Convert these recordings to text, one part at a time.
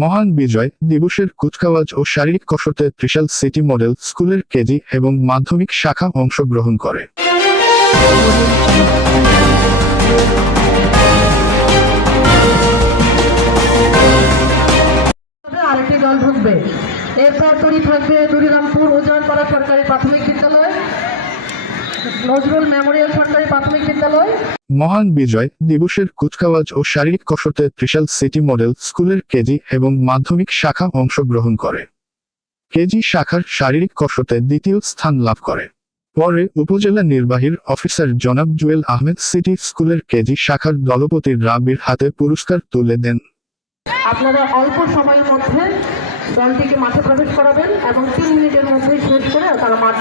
মহান বিজয় দিবসের কুচকাওয়াজ ও শারীরিক কসরতে ত্রিশাল সিটি মডেল স্কুলের কেজি এবং মাধ্যমিক শাখা অংশগ্রহণ করে। আরেকটি দল ঢুকবে। এরপর তৈরি থাকবে দুরিরামপুর উজানপাড়া সরকারি প্রাথমিক বিদ্যালয়, নজরুল মেমোরিয়াল সরকারি প্রাথমিক বিদ্যালয়। মহান বিজয় দিবসের কুচকাওয়াজ ও শারীরিক কসরতে ত্রিশাল সিটি মডেল স্কুলের কেজি এবং মাধ্যমিক শাখা অংশগ্রহণ করে। কেজি শাখার শারীরিক কসরতে দ্বিতীয় স্থান লাভ করে। পরে উপজেলা নির্বাহীর অফিসার জনাব জুয়েল আহমেদ সিটি স্কুলের কেজি শাখার দলপতি রাবির হাতে পুরস্কার তুলে দেন। আপনারা অল্প সময়ের মধ্যে দলটিকে মাঠে প্রবেশ করাবেন এবং 3 মিনিটের মধ্যেই শেষ করে তারা মাঠ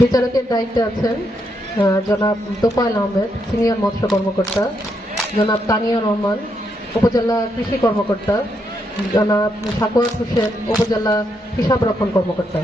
বিচারকের দায়িত্বে আছেন জনাব তোফায়েল আহমেদ সিনিয়র মৎস্য কর্মকর্তা, জনাব তানিয়া রহমান উপজেলা কৃষি কর্মকর্তা, জনাব সাকোয়াত হোসেন উপজেলা হিসাব রক্ষণ কর্মকর্তা।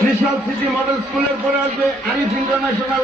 ত্রিশাল সিটি মডেল স্কুলের পরে আসবে আরিফ ইন্টারন্যাশনাল।